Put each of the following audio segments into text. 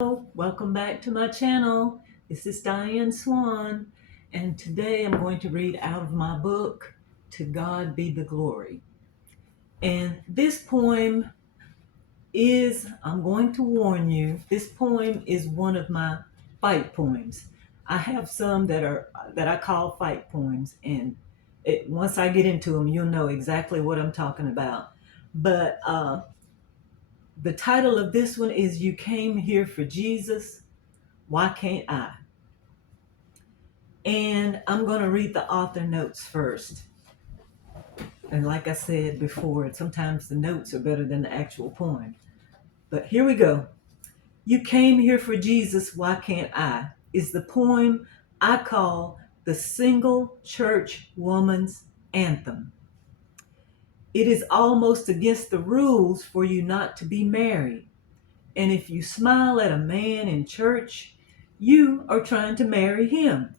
Welcome back to my channel. This is Diane Swan, and today I'm going to read out of my book, To God Be the Glory. And this poem I'm going to warn you, this poem is one of my fight poems. I have some that I call fight poems, and once I get into them, you'll know exactly what I'm talking about. But the title of this one is You Came Here for Jesus, Why Can't I? And I'm going to read the author notes first. And like I said before, sometimes the notes are better than the actual poem. But here we go. You Came Here for Jesus, Why Can't I? Is the poem I call the Single Church Woman's Anthem. It is almost against the rules for you not to be married. And if you smile at a man in church, you are trying to marry him.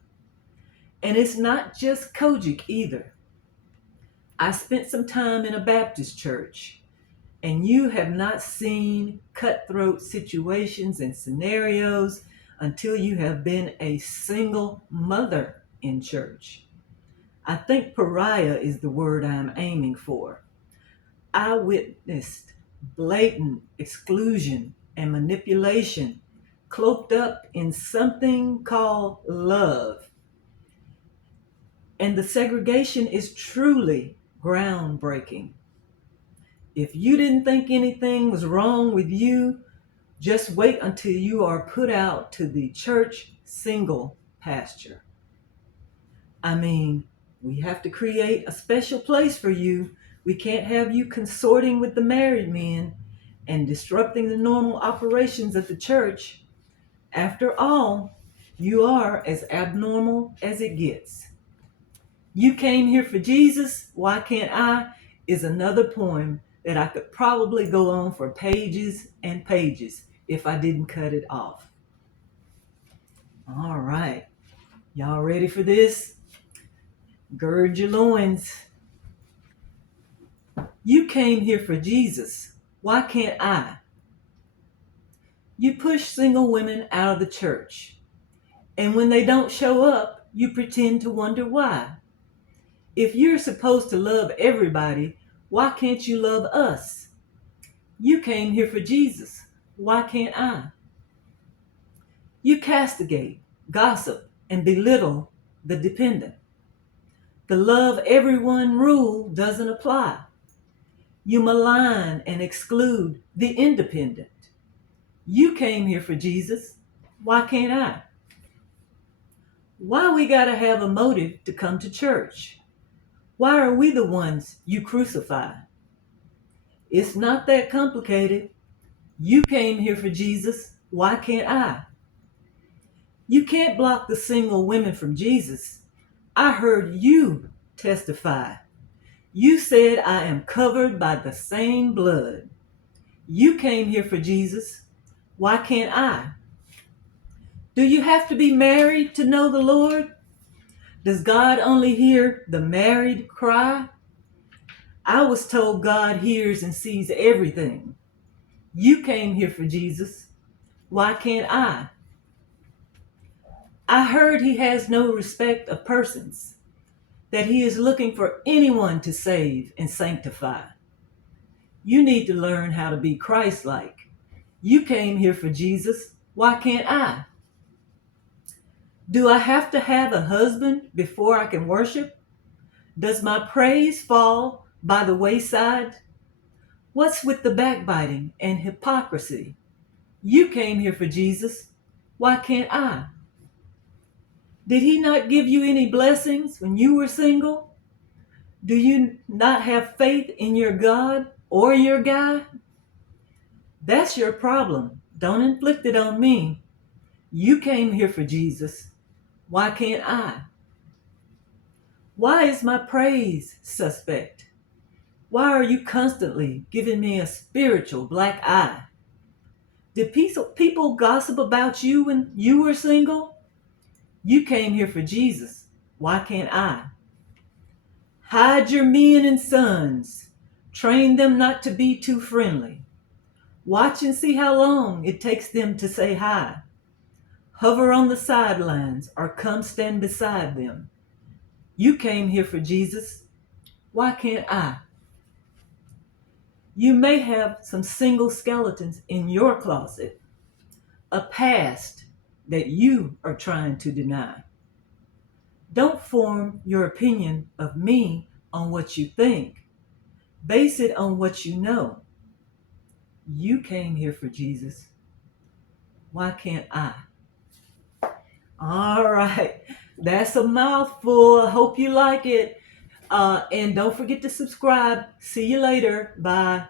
And it's not just Kojic either. I spent some time in a Baptist church, and you have not seen cutthroat situations and scenarios until you have been a single mother in church. I think pariah is the word I'm aiming for. I witnessed blatant exclusion and manipulation cloaked up in something called love. And the segregation is truly groundbreaking. If you didn't think anything was wrong with you, just wait until you are put out to the church single pasture. I mean, we have to create a special place for you. We can't have you consorting with the married men and disrupting the normal operations of the church. After all, you are as abnormal as it gets. You Came Here for Jesus, Why Can't I? Is another poem that I could probably go on for pages and pages if I didn't cut it off. All right, y'all ready for this? Gird your loins. You came here for Jesus, why can't I? You push single women out of the church, and when they don't show up, you pretend to wonder why. If you're supposed to love everybody, why can't you love us? You came here for Jesus. Why can't I? You castigate, gossip, and belittle the dependent. The love everyone rule doesn't apply. You malign and exclude the independent. You came here for Jesus. Why can't I? Why we gotta have a motive to come to church? Why are we the ones you crucify? It's not that complicated. You came here for Jesus. Why can't I? You can't block the single women from Jesus. I heard you testify. You said I am covered by the same blood. You came here for Jesus. Why can't I? Do you have to be married to know the Lord? Does God only hear the married cry? I was told God hears and sees everything. You came here for Jesus. Why can't I? I heard he has no respect of persons, that he is looking for anyone to save and sanctify. You need to learn how to be Christ-like. You came here for Jesus. Why can't I? Do I have to have a husband before I can worship? Does my praise fall by the wayside? What's with the backbiting and hypocrisy? You came here for Jesus. Why can't I? Did he not give you any blessings when you were single? Do you not have faith in your God or your guy? That's your problem. Don't inflict it on me. You came here for Jesus. Why can't I? Why is my praise suspect? Why are you constantly giving me a spiritual black eye? Did people gossip about you when you were single? You came here for Jesus. Why can't I? Hide your men and sons. Train them not to be too friendly. Watch and see how long it takes them to say hi. Hover on the sidelines or come stand beside them. You came here for Jesus. Why can't I? You may have some single skeletons in your closet, a past that you are trying to deny. Don't form your opinion of me on what you think. Base it on what you know. You came here for Jesus. Why can't I? All right. That's a mouthful. I hope you like it. And don't forget to subscribe. See you later. Bye.